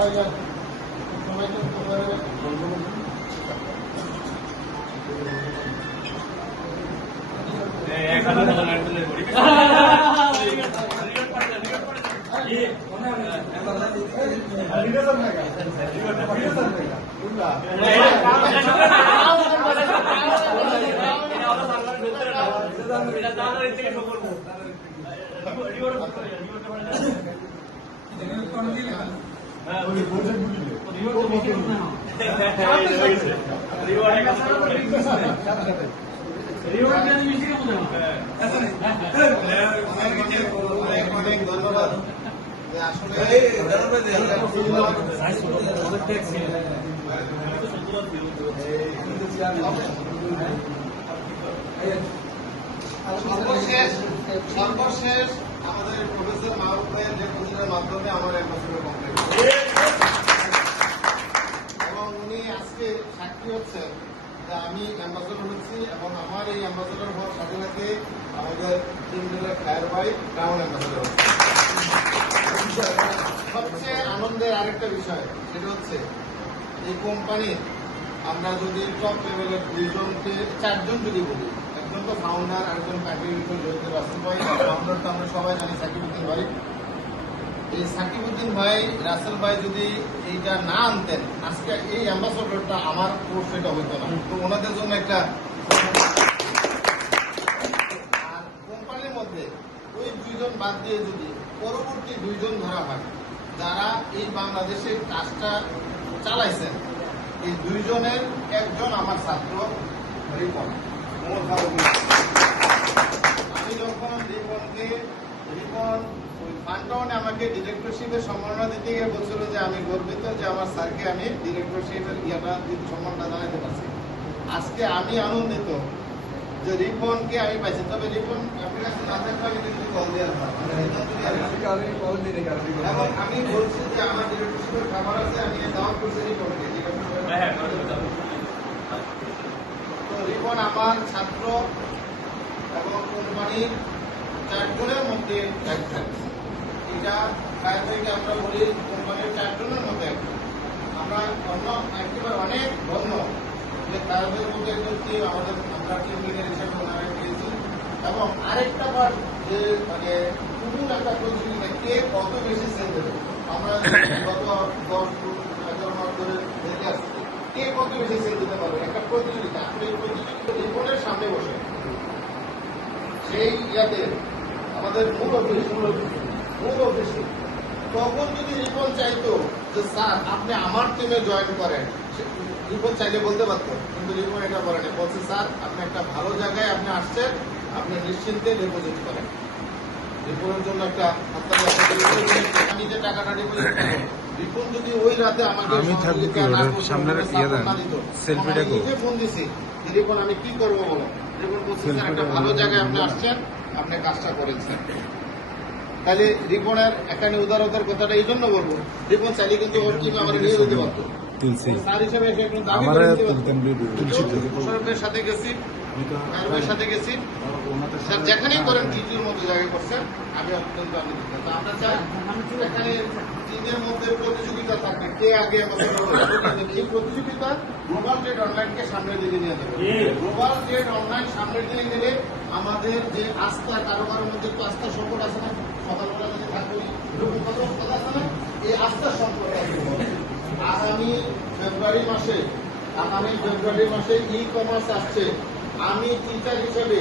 ধন্যবাদ। সর্বশেষ আমাদের প্রফেসর মাহবুব ভাইয়ের ডেপুটেশনের মাধ্যমে আমার 1 বছরের কমপ্লিট এবং উনি আজকে সাক্ষী হচ্ছেন যে আমি অ্যাম্বাসেডর হচ্ছি এবং আমার এই অ্যাম্বাসেডর হওয়ার সাথে সাথে আমাদের তিনজনের খায়ের ভাই ক্রাউন অ্যাম্বাসেডর হচ্ছে। সবচেয়ে আনন্দের আরেকটা বিষয় সেটা হচ্ছে এই কোম্পানির আমরা যদি টপ লেভেলের 4জন যদি বলি, একজন তো ফাউন্ডার, আরেকজন কান্ট্রিবিউটর জহিদুর রাসেল ভাই, ফাউন্ডার তো আমরা সবাই জানি সাকিবউদ্দিন ভাই। এই সাকিবউদ্দিন ভাই, রাসেল ভাই যদি এইটা না আনতেন আজকে এই অ্যাম্বাসেডরটা আমার কোর্স এটা হইতো না। তো ওনাদের জন্য একটা আর কোম্পানির মধ্যে ওই 2 জন বাদ দিয়ে যদি পরবর্তী 2 জন ধরা হয় যারা এই বাংলাদেশের কাজটা চালাইছেন, এই 2 জনের একজন আমার ছাত্র রিপন। আমি যখন রিপন ওই ফান্ডনে আমাকে ডিরেক্টরশিপের সম্মাননা দিতে গিয়ে বলছিল যে আমি গর্বিত যে আমার স্যারকে আমি ডিরেক্টরশিপের সম্মানটা জানাতে পারছি। আজকে আমি আনন্দিত যে রিপনকে আমি পাইছি। তবে রিপন আপনার কাছে না থাকলে আমি কিন্তু কল দেওয়া এবং আমি বলছি যে আমার ডিরেক্টরশিপের খাবার আছে, আমি দাওয়াত করছি রিপনকে। তো রিপন আমার ছাত্র এবং কোম্পানির 4 জনের মধ্যে একজন। এটা প্রায় থেকে আমরা বলি কোম্পানির 4 জনের মধ্যে আমরা অন্য একেবারে অনেক ধন্য যে তাদের মধ্যে একজন আমাদের আমরা টিম লিডার হিসেবে ওনারা পেয়েছি। এবং আরেকটা বার যে মানে নতুন একটা প্রতিযোগিতা, কে কত বেশি সেল দেবে, আমরা গত 10-11 মাস ধরে দেখে আসছি কে কত বেশি সেল দিতে পারবে, একটা প্রতিযোগিতা। আসলে এই প্রতিযোগিতা রিপনের সামনে বসে সেই ইয়াতে আমাদের মূল অফিসে তখন যদি রিপন চাইতো যে স্যার আপনি আমার টিমে জয়েন করেন, রিপন চাইলে বলতে পারতো, কিন্তু রিপন এটা বলেন, বলছে স্যার আপনি একটা ভালো জায়গায় আপনি আসছেন, আপনি নিশ্চিন্তে ডিপোজিট করেন। রিপনের জন্য একটা আমি যে টাকাটা ডিপোজিট করেন, রিপন যদি ওই রাতে আমাকে ফোন দিছি রিপন আমি কি করবো বলো, রিপন বলছে স্যার একটা ভালো জায়গায় আপনি আসছেন, আপনি কাজটা করেছেন। তাহলে রিপনের একটা উদারতার কথাটা এই জন্য বলবো, রিপন চাইলে কিন্তু ওর টিমে আমার নিয়ে যেতে পারতো। স্যার হিসেবে সাথে গেছি, সাথে গেছি, স্যার যেখানেই করেন টিটির মধ্যে জায়গায় করছেন, আমি অত্যন্ত আনন্দিত। আমরা চাই এখানে টিমের মধ্যে প্রতিযোগিতা থাকবে, কে আগে আমাদের এই প্রতিযোগিতা গ্লোবাল ট্রেড অনলাইনকে সামনের দিকে নিয়ে যাবে। গ্লোবাল ট্রেড অনলাইন সামনের দিকে গেলে আমাদের যে আস্থা, কারোবার মধ্যে একটু আস্থা সংকট আছে না, সকালবেলা যদি থাকবে কথা আছে না, এই আস্থার সংকট আগামী ফেব্রুয়ারি মাসে ই কমার্স আসছে। আমি টিচার হিসেবে